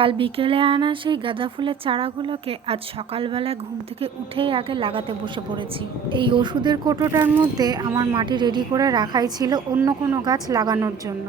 কাল বিকেলে আনা সেই গাঁদা ফুলের চারাগুলোকে আজ সকালবেলা ঘুম থেকে উঠেই আগে লাগাতে বসে পড়েছি। এই ওষুধের কৌটোটার মধ্যে আমার মাটি রেডি করে রাখাই ছিল অন্য কোনো গাছ লাগানোর জন্য।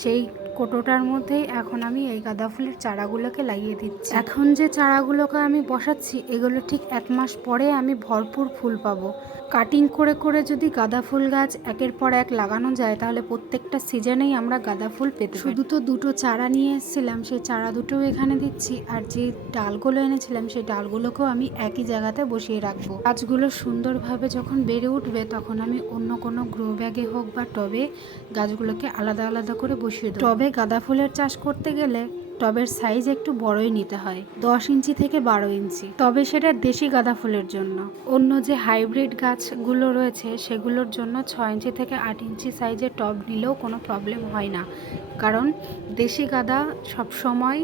সেই কৌটোটার মধ্যেই এখন আমি এই গাঁদা ফুলের চারাগুলোকে লাগিয়ে দিচ্ছি। এখন যে চারাগুলোকে আমি বসাচ্ছি এগুলো ঠিক 1 মাস পরে আমি ভরপুর ফুল পাবো। কাটিং করে করে যদি গাঁদা ফুল গাছ একের পর এক লাগানো যায় তাহলে প্রত্যেকটা সিজনেই আমরা গাঁদা ফুল পেতে পারি। শুধু তো দুটো চারা নিয়ে এসেছিলাম, সেই চারা দুটোও এখানে দিচ্ছি, আর যে ডালগুলো এনেছিলাম সেই ডালগুলোকেও আমি একই জায়গাতে বসিয়ে রাখবো। গাছগুলো সুন্দরভাবে যখন বেড়ে উঠবে তখন আমি অন্য কোনো গ্রো ব্যাগে হোক বা টবে গাছগুলোকে আলাদা আলাদা করে বসিয়ে দেবো। টবে গাঁদা ফুলের চাষ করতে গেলে টবের সাইজ একটু বড়ই নিতে হয়, 10 ইঞ্চি থেকে 12 ইঞ্চি, তবে সেটা দেশি গাঁদা ফুলের জন্য। অন্য যে হাইব্রিড গাছগুলো রয়েছে সেগুলোর জন্য 6 ইঞ্চি থেকে 8 ইঞ্চি সাইজের টব নিলেও কোনো প্রবলেম হয় না, কারণ দেশি গাঁদা সবসময়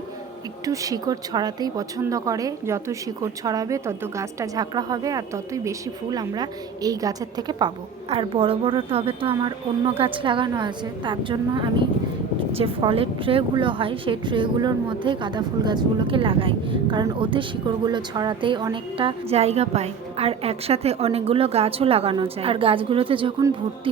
একটু শিকড় ছড়াতেই পছন্দ করে। যত শিকড় ছড়াবে তত গাছটা ঝাঁকড়া হবে আর ততই বেশি ফুল আমরা এই গাছের থেকে পাবো। আর বড় বড় টবে তো আমার অন্য গাছ লাগানো আছে, তার জন্য আমি যে ফলের ট্রেগুলো হয় সেই ট্রেগুলোর মধ্যে গাঁদা ফুল গাছগুলোকে লাগাই, কারণ ওতে শিকড়গুলো ছড়াতেই অনেকটা জায়গা পায় আর একসাথে অনেকগুলো গাছও লাগানো যায়। আর গাছগুলোতে যখন ভর্তি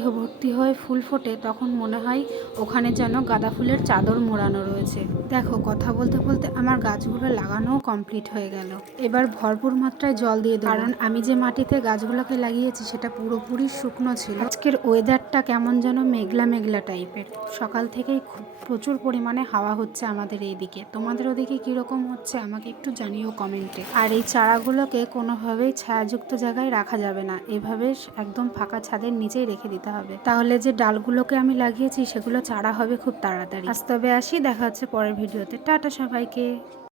হয়ে ফুল ফোটে তখন মনে হয় ওখানে যেন গাঁদা ফুলের চাদর মোড়ানো রয়েছে। দেখো, কথা বলতে বলতে আমার গাছগুলো লাগানোও কমপ্লিট হয়ে গেল। এবার ভরপুর মাত্রায় জল দিয়ে দেবো, কারণ আমি যে মাটিতে গাছগুলোকে লাগিয়েছি সেটা পুরোপুরি শুকনো ছিল। আজকের ওয়েদারটা কেমন যেন মেঘলা মেঘলা টাইপের। সকাল থেকেই প্রচুর পরিমাণে হাওয়া হচ্ছে আমাদের এইদিকে। তোমাদের ওদিকে কীরকম হচ্ছে আমাকে একটু জানিও কমেন্টে। আর এই চারাগুলোকে কোনোভাবেই ছায়াযুক্ত জায়গায় রাখা যাবে না, এভাবে একদম ফাঁকা ছাদের নিচেই রেখে দিতে হবে, তাহলে যে ডালগুলোকে আমি লাগিয়েছি সেগুলো চারা হবে খুব তাড়াতাড়ি। আজ তবে আসি, দেখা হচ্ছে পরের ভিডিওতে। টাটা সবাইকে।